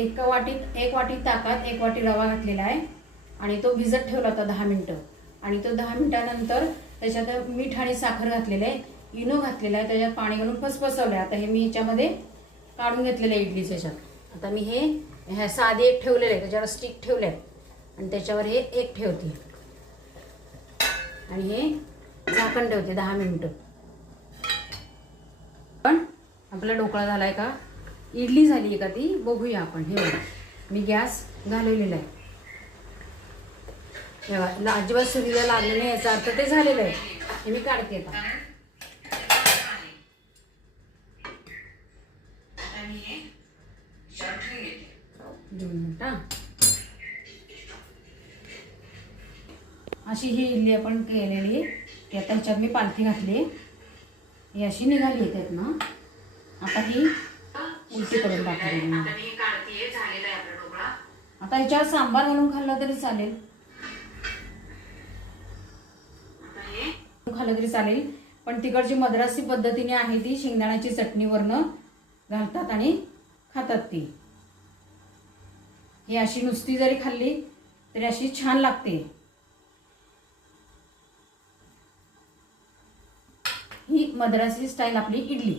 एक वाटी ताकात 1 वाटी रवा घातलेला आहे आणि तो भिजत ठेवला होता 10 मिनिटं आणि तो 10 मिनिटानंतर त्याच्यात मीठ आणि साखर घातलेलं आहे, इनो घातलेला आहे, त्याच्यात पाणी घालून फसफसवलं आहे. आता हे मी याच्यामध्ये काढून घेतलेलं आहे इडलीच्या ह्याच्यात. आता मी हे साधे एक ठेवलेलं आहे, त्याच्यावर स्टिक ठेवले आहे आणि त्याच्यावर हे एक ठेवते आणि हे झाकण ठेवते 10 मिनिटं. पण आपला ढोकळा झालाय का, इडली झाली आहे का ती बघूया आपण. हे बघा मी गॅस घालवलेला आहे, हे बघा अजिबात सुरीला लागले नाही, याचा अर्थ ते झालेलं आहे. हे मी काढते आता. 2 मिनिटं. अशी ही इडली आपण केलेली आहे. आता ह्याच्यात मी पालथी घातली, ही अशी निघाली आहे त्यातनं. आता ही उलटी करून टाकली. आता ह्याच्यावर सांबार घालून खाल्लं तरी चालेल, खाल्लं तरी चालेल. पण तिकडची मद्रासी पद्धतीने आहे ती शेंगदाण्याची चटणीवरनं घालतात आणि खातात ती. ही अशी नुसती जरी खाल्ली तरी अशी छान लागते. ही मद्रासी स्टाईल आपली इडली.